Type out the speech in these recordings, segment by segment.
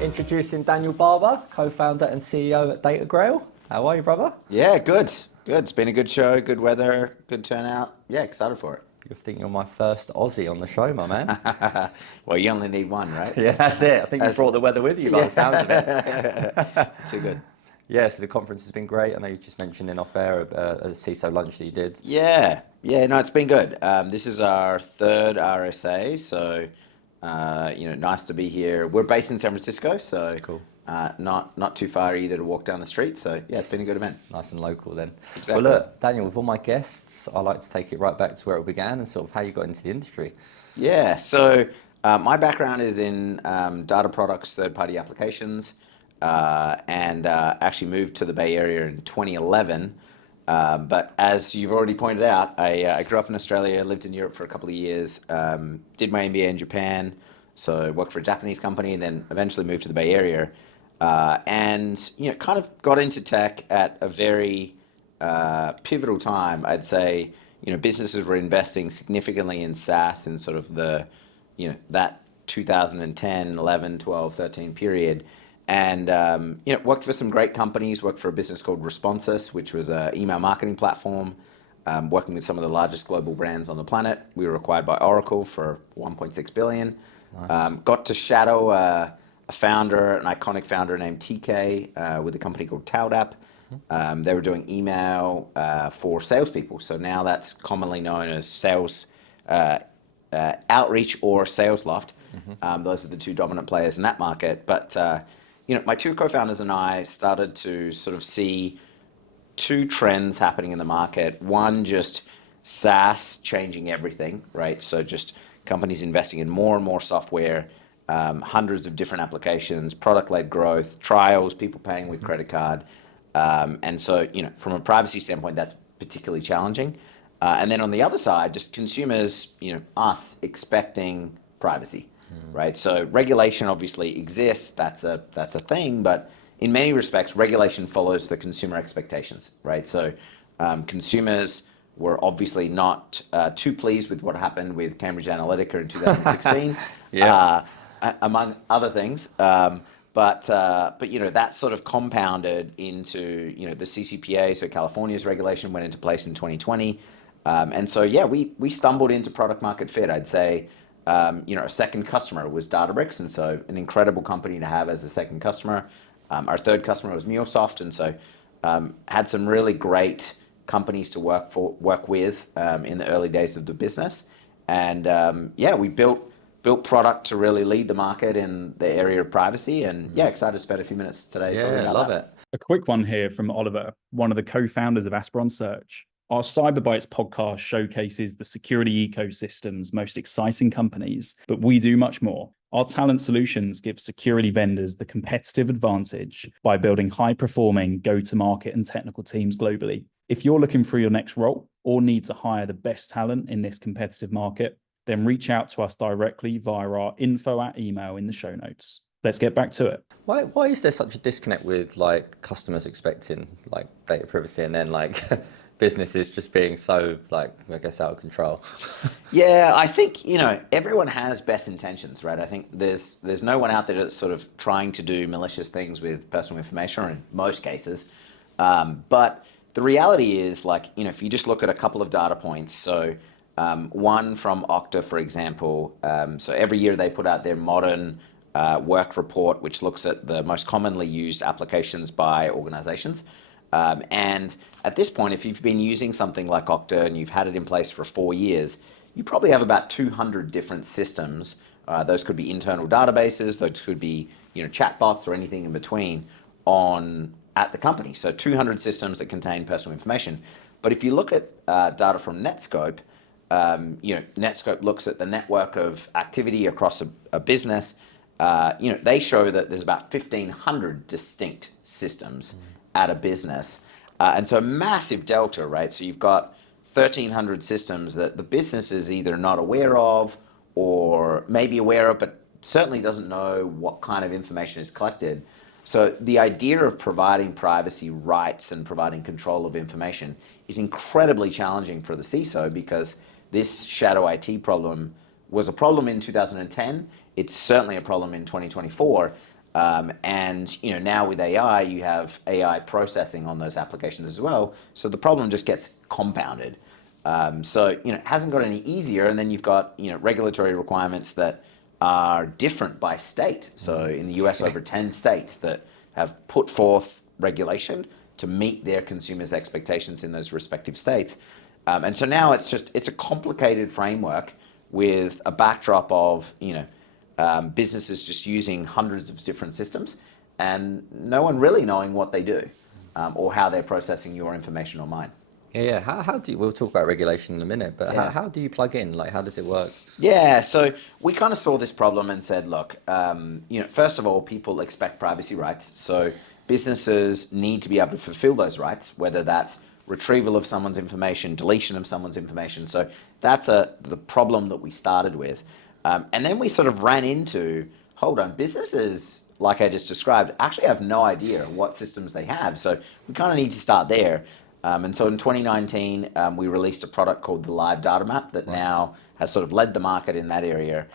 Introducing Daniel Barber, co-founder and CEO at DataGrail. How are you, brother? Yeah, good. Good. It's been a good show, good weather, good turnout. Yeah, excited for it. You think you're my first Aussie on the show, my man. Well, you only need one, right? Yeah, that's it. I think you brought the weather with you, by the sounds of it. Too good. Yeah, so the conference has been great. I know you just mentioned in off-air a CISO lunch that you did. Yeah, no, it's been good. This is our third RSA, so nice to be here. We're based in San Francisco, so Cool. Not too far either to walk down the street. So yeah, it's been a good event. Nice and local then. Exactly. Well, look, Daniel, with all my guests, I like to take it right back to where it began and sort of how you got into the industry. Yeah, so my background is in data products, third-party applications, and actually moved to the Bay Area in 2011. But as you've already pointed out, I grew up in Australia, lived in Europe for a couple of years, did my MBA in Japan, so worked for a Japanese company, and then eventually moved to the Bay Area. And kind of got into tech at a very pivotal time. I'd say businesses were investing significantly in SaaS in sort of the that 2010, 11, 12, 13 period. And worked for some great companies. Worked for a business called Responsus, which was an email marketing platform, working with some of the largest global brands on the planet. We were acquired by Oracle for 1.6 billion. Nice. Got to shadow an iconic founder named TK with a company called Toutapp. They were doing email for salespeople. So now that's commonly known as sales outreach or SalesLoft. Those are the two dominant players in that market. But my two co-founders and I started to sort of see two trends happening in the market. One, just SaaS changing everything, right? So just companies investing in more and more software, hundreds of different applications, product-led growth, trials, people paying with credit card. And so, from a privacy standpoint, that's particularly challenging. And then on the other side, just consumers, us expecting privacy, right? So regulation obviously exists. That's a thing, but in many respects, regulation follows the consumer expectations, right? So consumers were obviously not too pleased with what happened with Cambridge Analytica in 2016, among other things. But that sort of compounded into the CCPA. So California's regulation went into place in 2020, and so we stumbled into product market fit. I'd say a second customer was Databricks, and so an incredible company to have as a second customer. Our third customer was MuleSoft, and so had some really great companies to work with in the early days of the business. And we built product to really lead the market in the area of privacy. And excited to spend a few minutes today talking about love that. it. A quick one here from Oliver, one of the co-founders of Asperon Search. Our CyberBytes podcast showcases the security ecosystem's most exciting companies, but we do much more. Our talent solutions give security vendors the competitive advantage by building high-performing go-to-market and technical teams globally. If you're looking for your next role or need to hire the best talent in this competitive market, then reach out to us directly via our info@email in the show notes. Let's get back to it. Why is there such a disconnect with customers expecting data privacy and then businesses just being so I guess out of control? Yeah, I think everyone has best intentions, right? I think there's no one out there that's sort of trying to do malicious things with personal information, or in most cases. But the reality is, if you just look at a couple of data points, so one from Okta, for example, so every year they put out their modern work report, which looks at the most commonly used applications by organizations. And at this point, if you've been using something like Okta and you've had it in place for 4 years, you probably have about 200 different systems. Those could be internal databases, those could be chatbots or anything in between at the company. So 200 systems that contain personal information. But if you look at data from Netscope, Netscope looks at the network of activity across a business. They show that there's about 1,500 distinct systems at a business. And so massive delta, right? So you've got 1,300 systems that the business is either not aware of or maybe aware of, but certainly doesn't know what kind of information is collected. So the idea of providing privacy rights and providing control of information is incredibly challenging for the CISO, because this ShadowIT problem was a problem in 2010. It's certainly a problem in 2024. And now with AI, you have AI processing on those applications as well. So the problem just gets compounded. So it hasn't got any easier. And then you've got regulatory requirements that are different by state. So in the US, over 10 states that have put forth regulation to meet their consumers' expectations in those respective states. And so now it's a complicated framework with a backdrop of businesses just using hundreds of different systems and no one really knowing what they do or how they're processing your information or mine. Yeah. How do you, we'll talk about regulation in a minute, but how do you plug in? Like, how does it work? Yeah, so we kind of saw this problem and said, look, first of all, people expect privacy rights. So businesses need to be able to fulfill those rights, whether that's retrieval of someone's information, deletion of someone's information. So that's the problem that we started with. And then we sort of ran into, hold on, businesses, like I just described, actually have no idea what systems they have. So we kind of need to start there. And so in 2019, we released a product called the Live Data Map that now has sort of led the market in that area,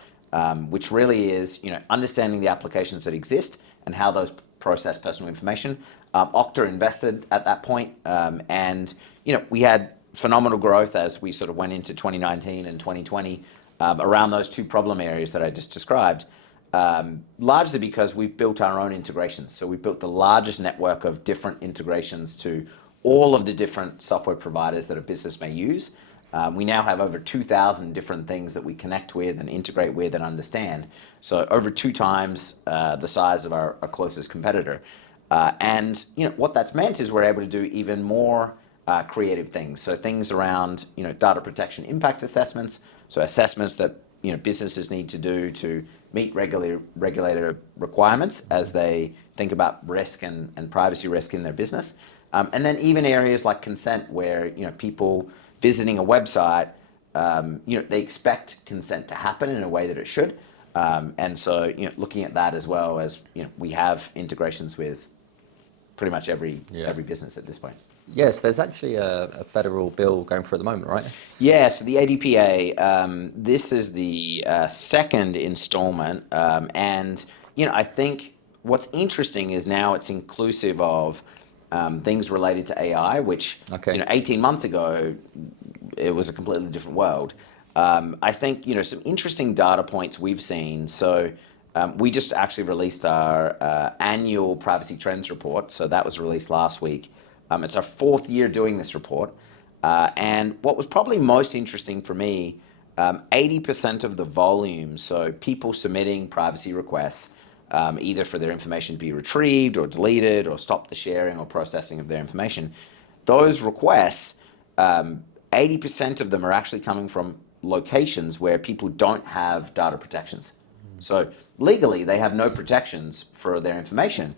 which really is, understanding the applications that exist and how those process personal information. Okta invested at that point, and we had phenomenal growth as we sort of went into 2019 and 2020 around those two problem areas that I just described, largely because we've built our own integrations. So we built the largest network of different integrations to all of the different software providers that a business may use. We now have over 2,000 different things that we connect with and integrate with and understand. So over 2 times the size of our closest competitor. And what that's meant is we're able to do even more creative things. So things around data protection impact assessments. So assessments that businesses need to do to meet regulator requirements as they think about risk and privacy risk in their business. And then even areas like consent, where people visiting a website, they expect consent to happen in a way that it should. And so looking at that as well, as we have integrations with pretty much every business at this point. Yes, there's actually a federal bill going through at the moment, right? Yeah, so the ADPA, this is the second installment. And I think what's interesting is now it's inclusive of things related to AI, which 18 months ago, it was a completely different world. I think some interesting data points we've seen. So we just actually released our annual privacy trends report. So that was released last week. It's our 4th year doing this report. And what was probably most interesting for me, 80% of the volume, so people submitting privacy requests, either for their information to be retrieved or deleted or stop the sharing or processing of their information, those requests, 80% of them are actually coming from locations where people don't have data protections. So legally, they have no protections for their information,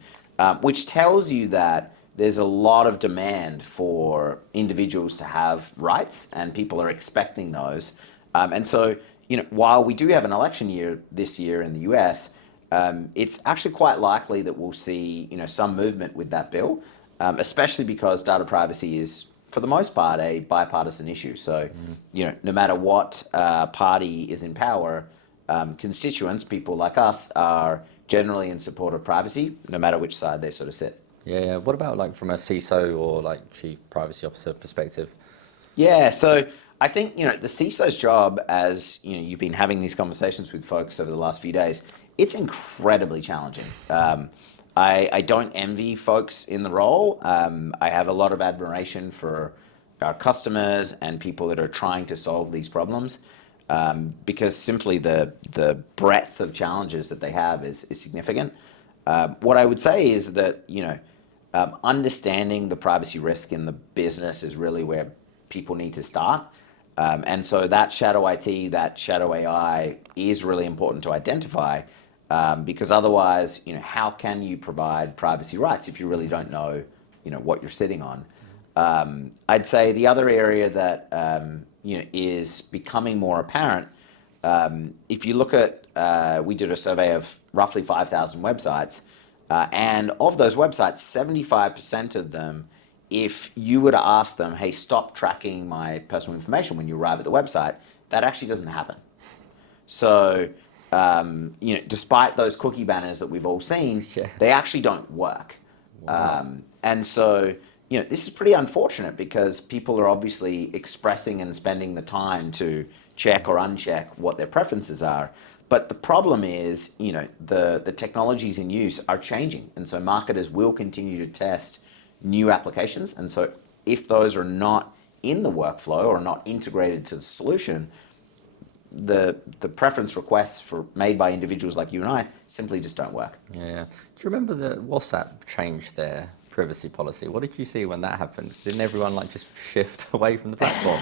which tells you that there's a lot of demand for individuals to have rights, and people are expecting those. And so, while we do have an election year this year in the US, it's actually quite likely that we'll see, some movement with that bill, especially because data privacy is, for the most part, a bipartisan issue. So, no matter what party is in power, constituents, people like us, are generally in support of privacy, no matter which side they sort of sit. Yeah. What about like from a CISO or like chief privacy officer perspective? Yeah, so I think the CISO's job, as you've been having these conversations with folks over the last few days, it's incredibly challenging. I don't envy folks in the role. I have a lot of admiration for our customers and people that are trying to solve these problems, because simply the breadth of challenges that they have is significant. What I would say is that understanding the privacy risk in the business is really where people need to start. And so that ShadowIT, that ShadowAI is really important to identify, because otherwise, how can you provide privacy rights if you really don't know, what you're sitting on? I'd say the other area that, is becoming more apparent, if you look at, we did a survey of roughly 5,000 websites, and of those websites, 75% of them, if you were to ask them, hey, stop tracking my personal information when you arrive at the website, that actually doesn't happen. So despite those cookie banners that we've all seen, they actually don't work. Wow. And so, this is pretty unfortunate because people are obviously expressing and spending the time to check or uncheck what their preferences are. But the problem is, the technologies in use are changing. And so marketers will continue to test new applications. And so if those are not in the workflow or not integrated to the solution, the preference requests made by individuals like you and I simply just don't work. Yeah. Do you remember that WhatsApp changed their privacy policy? What did you see when that happened? Didn't everyone just shift away from the platform?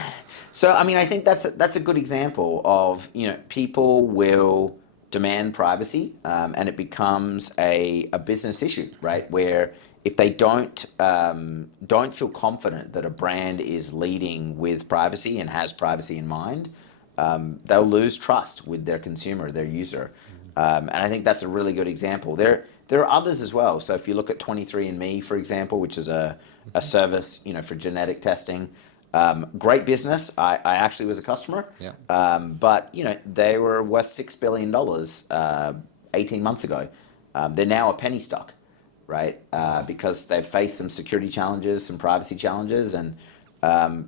So, I think that's a good example of, people will demand privacy, and it becomes a business issue, right? Where if they don't feel confident that a brand is leading with privacy and has privacy in mind, they'll lose trust with their consumer, their user. And I think that's a really good example. There are others as well. So if you look at 23andMe, for example, which is a service, for genetic testing, great business. I actually was a customer. Yeah. But they were worth $6 billion 18 months ago. They're now a penny stock, right? Because they've faced some security challenges, some privacy challenges, and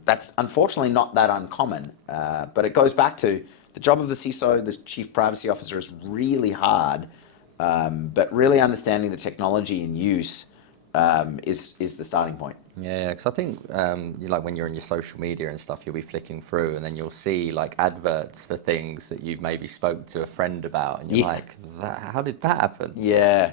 that's unfortunately not that uncommon. But it goes back to the job of the CISO, the Chief Privacy Officer, is really hard. But really understanding the technology in use is the starting point. Yeah, because I think when you're in your social media and stuff, you'll be flicking through and then you'll see adverts for things that you've maybe spoke to a friend about, and you're how did that happen? Yeah.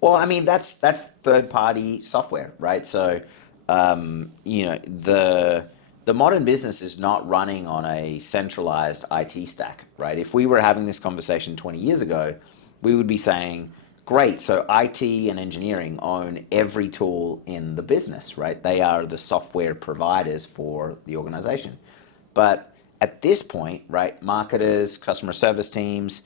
Well, that's third-party software, right? So, the modern business is not running on a centralized IT stack, right? If we were having this conversation 20 years ago, we would be saying, great, so IT and engineering own every tool in the business, right? They are the software providers for the organization. But at this point, right, marketers, customer service teams,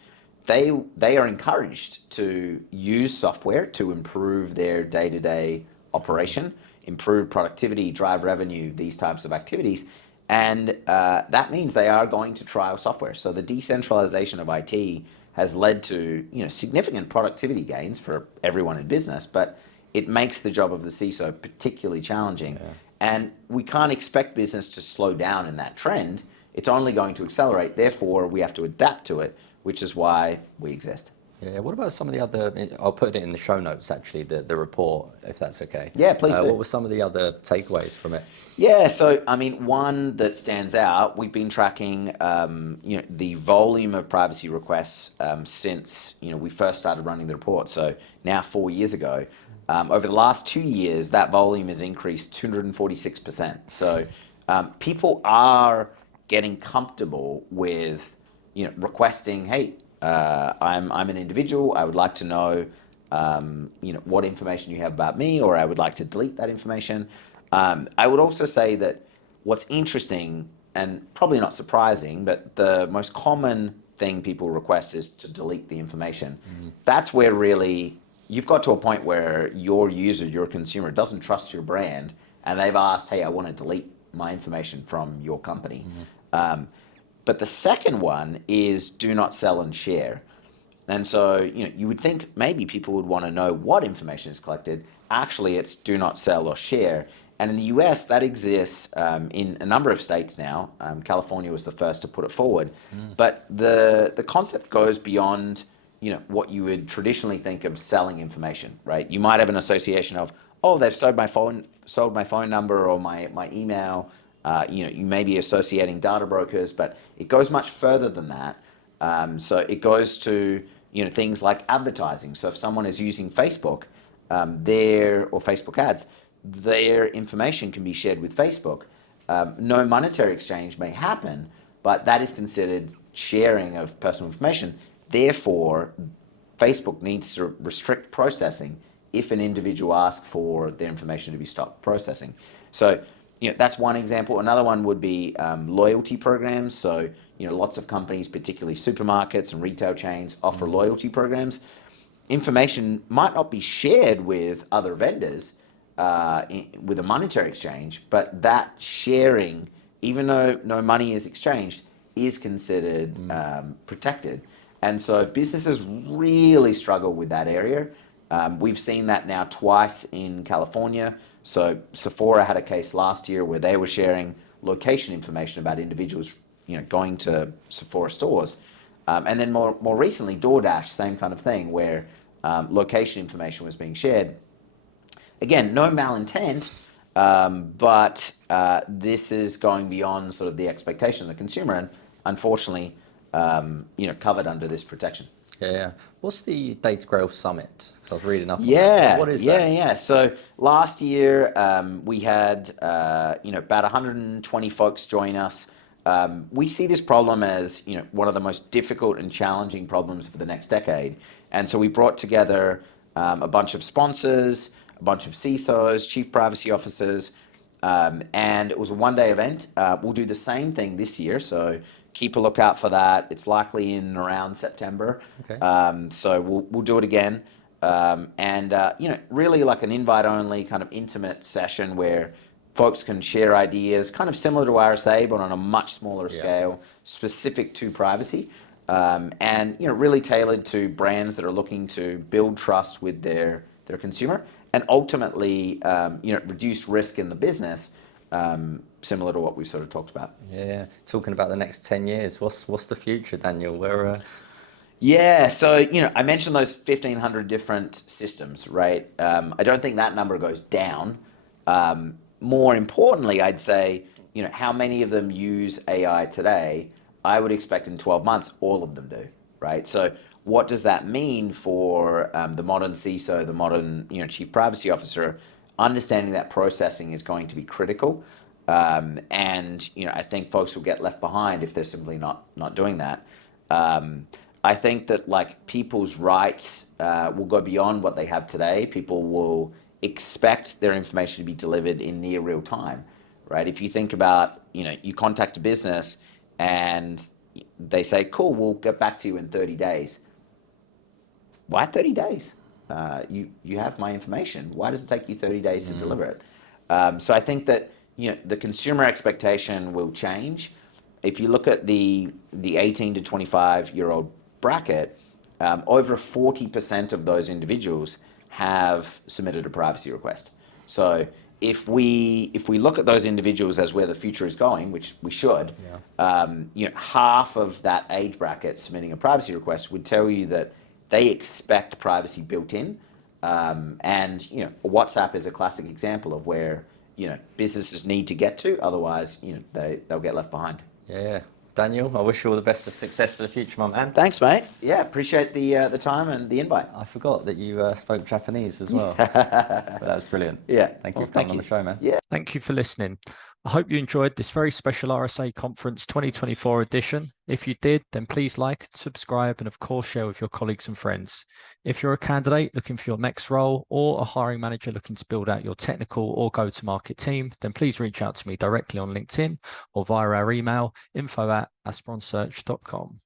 they are encouraged to use software to improve their day-to-day operation, improve productivity, drive revenue, these types of activities. And that means they are going to trial software. So the decentralization of IT has led to significant productivity gains for everyone in business, but it makes the job of the CISO particularly challenging. Yeah. And we can't expect business to slow down in that trend. It's only going to accelerate. Therefore, we have to adapt to it, which is why we exist. Yeah, what about some of the other, I'll put it in the show notes actually, the report, if that's okay. Yeah, please do. What were some of the other takeaways from it? Yeah, so one that stands out, we've been tracking the volume of privacy requests since we first started running the report. So now 4 years ago, over the last 2 years, that volume has increased 246%. So people are getting comfortable with requesting, hey, I'm an individual. I would like to know, what information you have about me, or I would like to delete that information. I would also say that what's interesting and probably not surprising, but the most common thing people request is to delete the information. Mm-hmm. That's where really you've got to a point where your user, your consumer, doesn't trust your brand, and they've asked, hey, I want to delete my information from your company. Mm-hmm. But the second one is do not sell and share. And so, you would think maybe people would want to know what information is collected. Actually, it's do not sell or share. And in the US, that exists in a number of states now. California was the first to put it forward. Mm. But the concept goes beyond, what you would traditionally think of selling information, right? You might have an association of, oh, they've sold my phone number or my email. You may be associating data brokers, but it goes much further than that. So it goes to things like advertising. So if someone is using Facebook, or Facebook ads, their information can be shared with Facebook. No monetary exchange may happen, but that is considered sharing of personal information. Therefore, Facebook needs to restrict processing if an individual asks for their information to be stopped processing. So that's one example. Another one would be loyalty programs. So, lots of companies, particularly supermarkets and retail chains, offer loyalty programs. Information might not be shared with other vendors with a monetary exchange, but that sharing, even though no money is exchanged, is considered protected. And so businesses really struggle with that area. We've seen that now twice in California. So Sephora had a case last year where they were sharing location information about individuals, going to Sephora stores. And then more recently, DoorDash, same kind of thing, where location information was being shared. Again, no malintent, but this is going beyond sort of the expectation of the consumer, and unfortunately, covered under this protection. Yeah. What's the DataGrail Summit? Because I was reading up on Yeah, that. What is that? yeah. So last year we had about 120 folks join us. We see this problem as one of the most difficult and challenging problems for the next decade, and so we brought together a bunch of sponsors, a bunch of CISOs, chief privacy officers, and it was a one-day event. We'll do the same thing this year, so keep a lookout for that. It's likely in around September. Okay. So we'll do it again, and really like an invite-only kind of intimate session where folks can share ideas, kind of similar to RSA, but on a much smaller scale, specific to privacy, and really tailored to brands that are looking to build trust with their consumer, and ultimately reduce risk in the business, similar to what we sort of talked about. Yeah. Talking about the next 10 years, what's the future, Daniel? Yeah, so I mentioned those 1,500 different systems, right? I don't think that number goes down. More importantly, I'd say, how many of them use AI today? I would expect in 12 months, all of them do, right? So what does that mean for the modern CISO, the modern chief privacy officer? Understanding that processing is going to be critical, and I think folks will get left behind if they're simply not doing that. I think that like people's rights will go beyond what they have today. People will expect their information to be delivered in near real time, right? If you think about, you contact a business and they say, cool, we'll get back to you in 30 days. Why 30 days? You have my information. Why does it take you 30 days to deliver it? So I think that, the consumer expectation will change. If you look at the 18 to 25-year-old bracket, over 40% of those individuals have submitted a privacy request. So if we look at those individuals as where the future is going, which we should, half of that age bracket submitting a privacy request would tell you that they expect privacy built in. And WhatsApp is a classic example of where businesses need to get to, otherwise they'll get left behind. Yeah. Daniel, I wish you all the best of success for the future, my man. Thanks, mate. Yeah, appreciate the time and the invite. I forgot that you spoke Japanese as well. But that was brilliant. Yeah. Thank you for coming on the show, man. Yeah. Thank you for listening. I hope you enjoyed this very special RSA Conference 2024 edition. If you did, then please like, subscribe, and of course share with your colleagues and friends. If you're a candidate looking for your next role or a hiring manager looking to build out your technical or go-to-market team, then please reach out to me directly on LinkedIn or via our email info@asperonsearch.com.